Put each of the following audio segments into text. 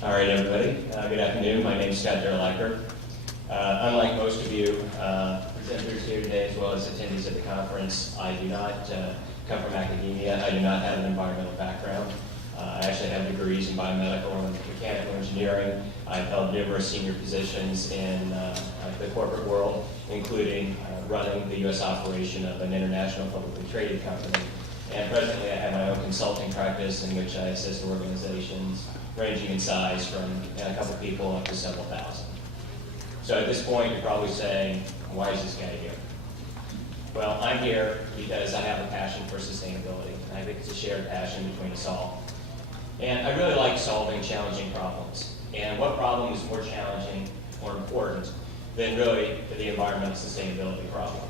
All right, everybody. Good afternoon. My name is Scott Durlacher. Unlike most of you presenters here today, as well as attendees at the conference, I do not come from academia. I do not have an environmental background. I actually have degrees in biomedical and mechanical engineering. I've held numerous senior positions in the corporate world, including running the U.S. operation of an international publicly traded company. And presently, I have my own consulting practice in which I assist organizations ranging in size from a couple people up to several thousand. So at this point, you're probably saying, why is this guy here? Well, I'm here because I have a passion for sustainability, and I think it's a shared passion between us all. And I really like solving challenging problems. And what problem is more challenging or important than really the environmental sustainability problem?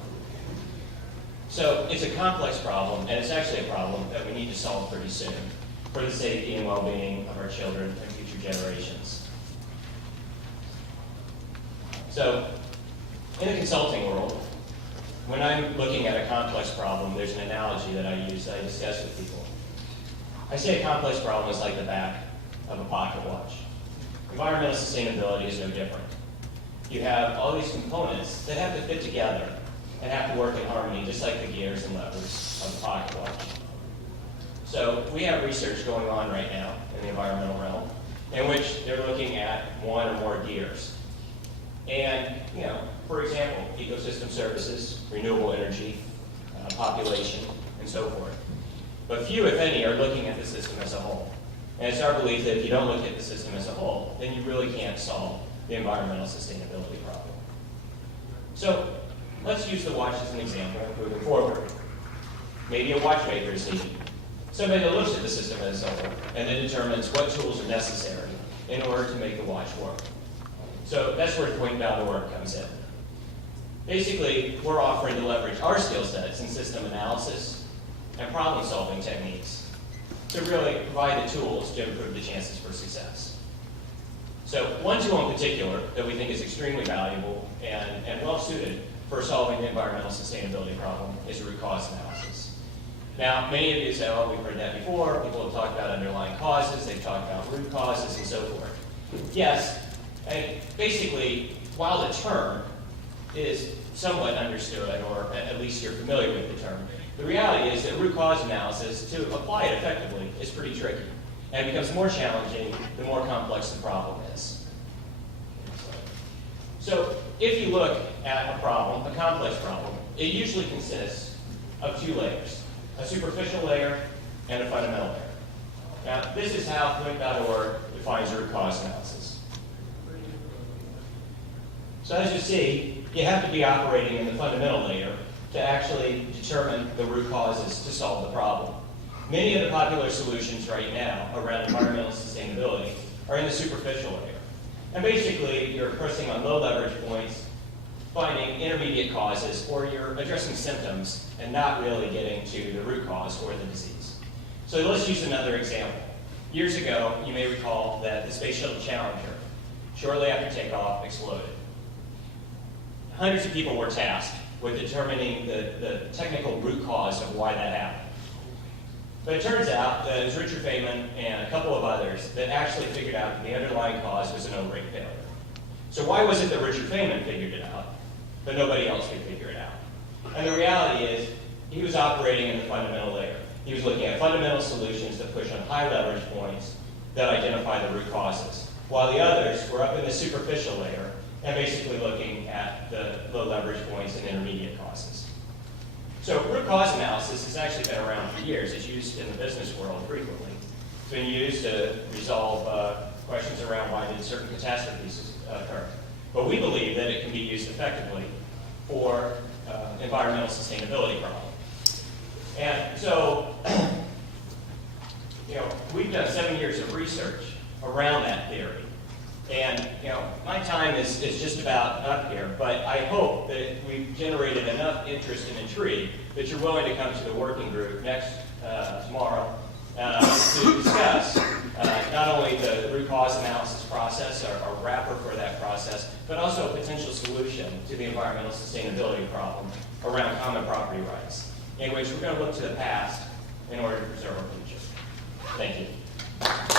So it's a complex problem, and it's actually a problem that we need to solve pretty soon for the safety and well-being of our children and future generations. So in the consulting world, when I'm looking at a complex problem, there's an analogy that I use that I discuss with people. I say a complex problem is like the back of a pocket watch. Environmental sustainability is no different. You have all these components that have to fit together and have to work in harmony, just like the gears and levers of the pocket watch. So we have research going on right now in the environmental realm in which they're looking at one or more gears. And, for example, ecosystem services, renewable energy, population, and so forth. But few, if any, are looking at the system as a whole. And it's our belief that if you don't look at the system as a whole, then you really can't solve the environmental sustainability problem. So let's use the watch as an example moving forward. Maybe a watchmaker is needed. Somebody that looks at the system as a whole and then determines what tools are necessary in order to make the watch work. So that's where Think.org comes in. Basically, we're offering to leverage our skill sets in system analysis and problem-solving techniques to really provide the tools to improve the chances for success. So one tool in particular that we think is extremely valuable and well-suited for solving the environmental sustainability problem is root cause analysis. Now, many of you say, oh, we've heard that before. People have talked about underlying causes. They've talked about root causes and so forth. Yes, and basically, while the term is somewhat understood, or at least you're familiar with the term, the reality is that root cause analysis, to apply it effectively, is pretty tricky. And it becomes more challenging the more complex the problem is. So if you look at a problem, a complex problem, it usually consists of two layers, a superficial layer and a fundamental layer. Now, this is how Think.org defines root cause analysis. So as you see, you have to be operating in the fundamental layer to actually determine the root causes to solve the problem. Many of the popular solutions right now around environmental sustainability are in the superficial layer. And basically, you're pressing on low leverage points, finding intermediate causes, or you're addressing symptoms and not really getting to the root cause or the disease. So let's use another example. Years ago, you may recall that the Space Shuttle Challenger, shortly after takeoff, exploded. Hundreds of people were tasked with determining the technical root cause of why that happened. But it turns out that it was Richard Feynman and a couple of others that actually figured out that the underlying cause was an O-ring failure. So why was it that Richard Feynman figured it out, but nobody else could figure it out? And the reality is, he was operating in the fundamental layer. He was looking at fundamental solutions that push on high leverage points that identify the root causes, while the others were up in the superficial layer and basically looking at the low leverage points and intermediate causes. So root cause analysis has actually been around for years. It's used in the business world frequently. It's been used to resolve questions around why did certain catastrophes occur. But we believe that it can be used effectively for environmental sustainability problems. And so, we've done 7 years of research around that theory. And, my time is just about up here, but I hope that we've generated enough interest and intrigue that you're willing to come to the working group tomorrow to discuss not only the root cause analysis process, our wrapper for that process, but also a potential solution to the environmental sustainability problem around common property rights, in which we're going to look to the past in order to preserve our future. Thank you.